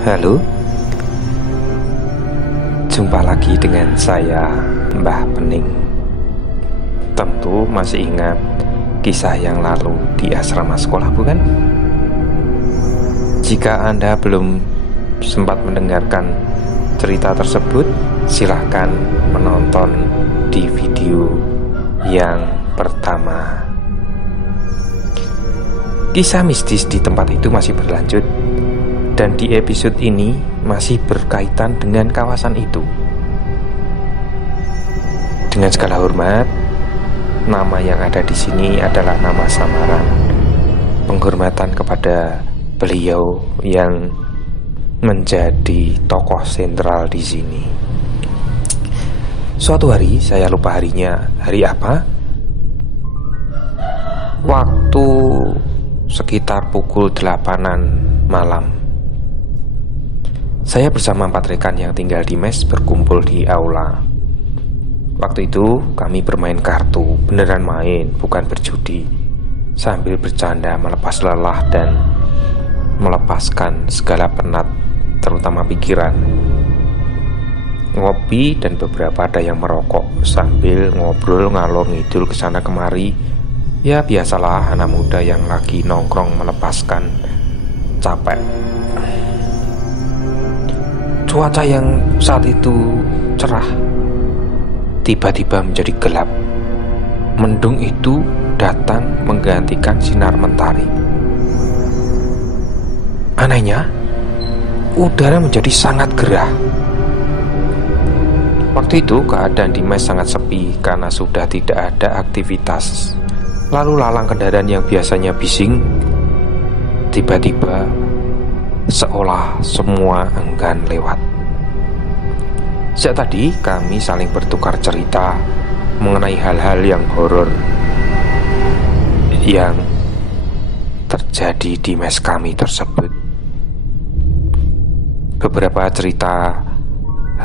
Halo, jumpa lagi dengan saya, Mbah Pening. Tentu masih ingat kisah yang lalu di asrama sekolah, bukan? Jika Anda belum sempat mendengarkan cerita tersebut, silahkan menonton di video yang pertama. Kisah mistis di tempat itu masih berlanjut, dan di episode ini masih berkaitan dengan kawasan itu. Dengan segala hormat, nama yang ada di sini adalah nama samaran, penghormatan kepada beliau yang menjadi tokoh sentral di sini. Suatu hari, saya lupa harinya, hari apa? Waktu sekitar pukul 8-an malam. Saya bersama 4 rekan yang tinggal di mes berkumpul di aula. Waktu itu kami bermain kartu, beneran main, bukan berjudi, sambil bercanda melepas lelah dan melepaskan segala penat, terutama pikiran. Ngopi dan beberapa ada yang merokok sambil ngobrol ngalor ngidul kesana kemari. Ya biasalah anak muda yang lagi nongkrong melepaskan capek. Cuaca yang saat itu cerah tiba-tiba menjadi gelap. Mendung itu datang menggantikan sinar mentari. Anehnya, udara menjadi sangat gerah. Waktu itu keadaan di mes sangat sepi karena sudah tidak ada aktivitas. Lalu lalang kendaraan yang biasanya bising tiba-tiba seolah semua enggan lewat. Sejak tadi kami saling bertukar cerita mengenai hal-hal yang horor yang terjadi di mes kami tersebut. Beberapa cerita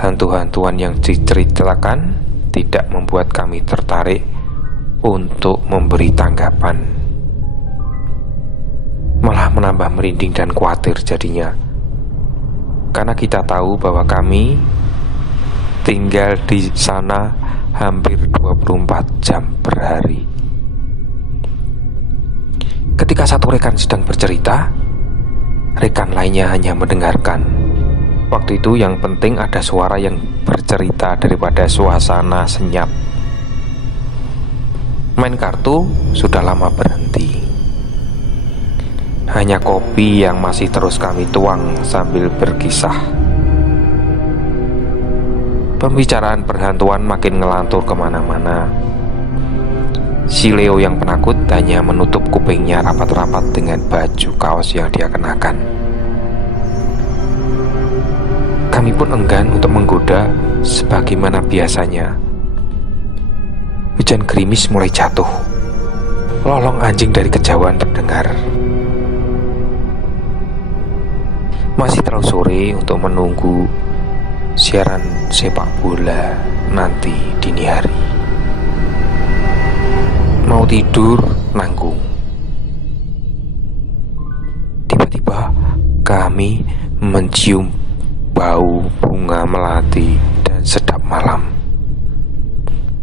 hantu-hantuan yang diceritakan tidak membuat kami tertarik untuk memberi tanggapan, malah menambah merinding dan khawatir jadinya. Karena kita tahu bahwa kami tinggal di sana hampir 24 jam per hari. Ketika satu rekan sedang bercerita, rekan lainnya hanya mendengarkan. Waktu itu yang penting ada suara yang bercerita daripada suasana senyap. Main kartu sudah lama berhenti. Hanya kopi yang masih terus kami tuang sambil berkisah. Pembicaraan perhantuan makin ngelantur kemana-mana. Si Leo yang penakut hanya menutup kupingnya rapat-rapat dengan baju kaos yang dia kenakan. Kami pun enggan untuk menggoda sebagaimana biasanya. Hujan gerimis mulai jatuh. Lolong anjing dari kejauhan terdengar. Masih terlalu sore untuk menunggu siaran sepak bola nanti dini hari. Mau tidur nanggung. Tiba-tiba kami mencium bau bunga melati dan sedap malam.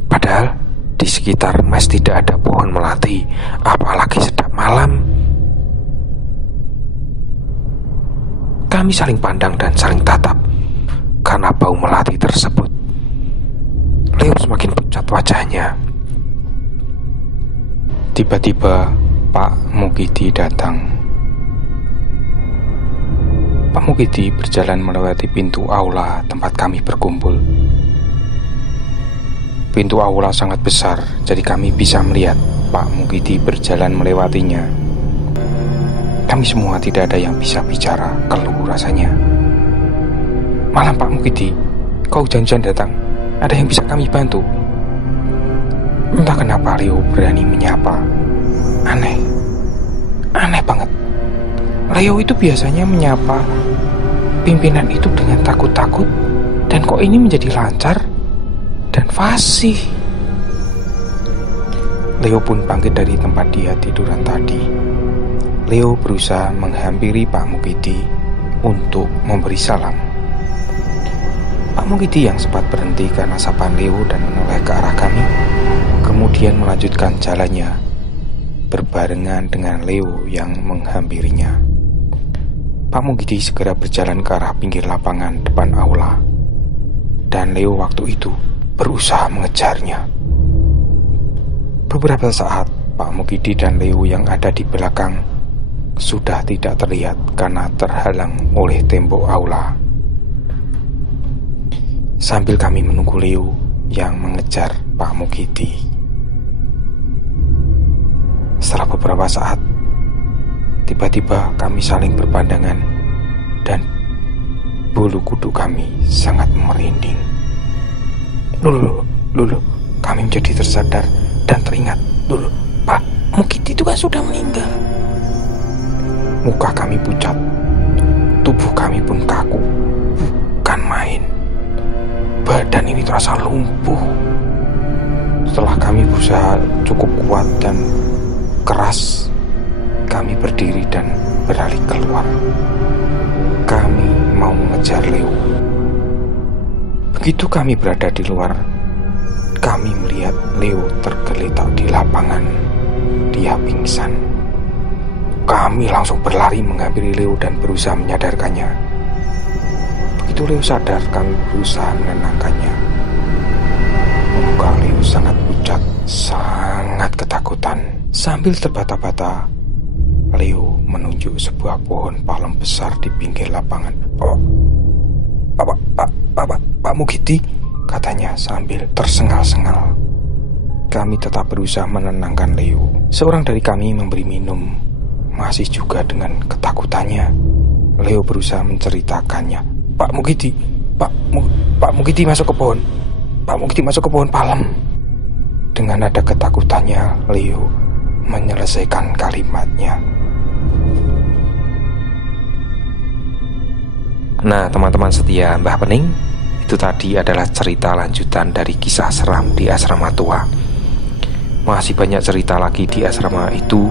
Padahal di sekitar mes tidak ada pohon melati, apalagi sedap malam. Kami saling pandang dan saling tatap karena bau melati tersebut. Leo semakin pucat wajahnya. Tiba-tiba Pak Mukidi datang. Pak Mukidi berjalan melewati pintu aula tempat kami berkumpul. Pintu aula sangat besar, jadi kami bisa melihat Pak Mukidi berjalan melewatinya. Kami semua tidak ada yang bisa bicara, keluh rasanya. Malam Pak Mukidi, kau hujan-hujan datang, ada yang bisa kami bantu? Entah kenapa Leo berani menyapa. Aneh banget. Leo itu biasanya menyapa pimpinan itu dengan takut-takut, dan kok ini menjadi lancar dan fasih. Leo pun bangkit dari tempat dia tiduran tadi. Leo berusaha menghampiri Pak Mukidi untuk memberi salam. Pak Mukidi yang sempat berhenti karena sapaan Leo dan menoleh ke arah kami, kemudian melanjutkan jalannya berbarengan dengan Leo yang menghampirinya. Pak Mukidi segera berjalan ke arah pinggir lapangan depan aula, dan Leo waktu itu berusaha mengejarnya. Beberapa saat, Pak Mukidi dan Leo yang ada di belakang sudah tidak terlihat karena terhalang oleh tembok aula. Sambil kami menunggu Leo yang mengejar Pak Mukidi. Setelah beberapa saat, tiba-tiba kami saling berpandangan dan bulu kuduk kami sangat merinding. Lulu, kami menjadi tersadar dan teringat. Lulu, Pak Mukidi itu kan sudah meninggal. Muka kami pucat, tubuh kami pun kaku, bukan main. Badan ini terasa lumpuh. Setelah kami berusaha cukup kuat dan keras, kami berdiri dan beralih keluar. Kami mau mengejar Leo. Begitu kami berada di luar, kami melihat Leo tergeletak di lapangan. Dia pingsan. Kami langsung berlari menghampiri Leo dan berusaha menyadarkannya. Begitu Leo sadar, kami berusaha menenangkannya. Muka Leo sangat pucat, sangat ketakutan. Sambil terbata-bata, Leo menunjuk sebuah pohon palem besar di pinggir lapangan. Pak Mukidi, katanya sambil tersengal-sengal. Kami tetap berusaha menenangkan Leo. Seorang dari kami memberi minum. Masih juga dengan ketakutannya, Leo berusaha menceritakannya. Pak Mukidi masuk ke pohon. Pak Mukidi masuk ke pohon palem. Dengan nada ketakutannya, Leo menyelesaikan kalimatnya. Nah, teman-teman setia Mbah Pening, itu tadi adalah cerita lanjutan dari kisah seram di asrama tua. Masih banyak cerita lagi di asrama itu,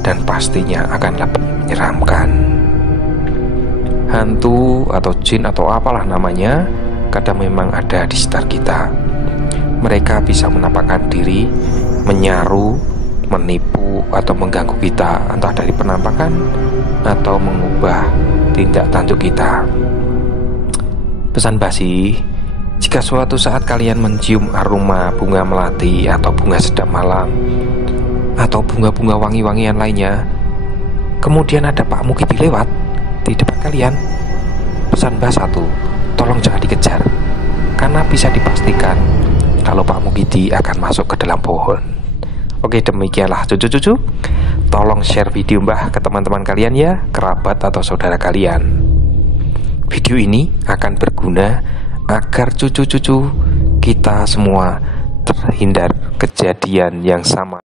dan pastinya akan lebih menyeramkan. Hantu atau jin atau apalah namanya, kadang memang ada di sekitar kita. Mereka bisa menampakkan diri, menyaru, menipu, atau mengganggu kita, entah dari penampakan atau mengubah tindak tanduk kita. Pesan basi, jika suatu saat kalian mencium aroma bunga melati atau bunga sedap malam atau bunga-bunga wangi-wangian lainnya, kemudian ada Pak Mukidi lewat di depan kalian, pesan Mbah satu, tolong jangan dikejar, karena bisa dipastikan kalau Pak Mukidi akan masuk ke dalam pohon. Oke, demikianlah cucu-cucu. Tolong share video Mbah ke teman-teman kalian ya, kerabat atau saudara kalian. Video ini akan berguna agar cucu-cucu kita semua terhindar kejadian yang sama.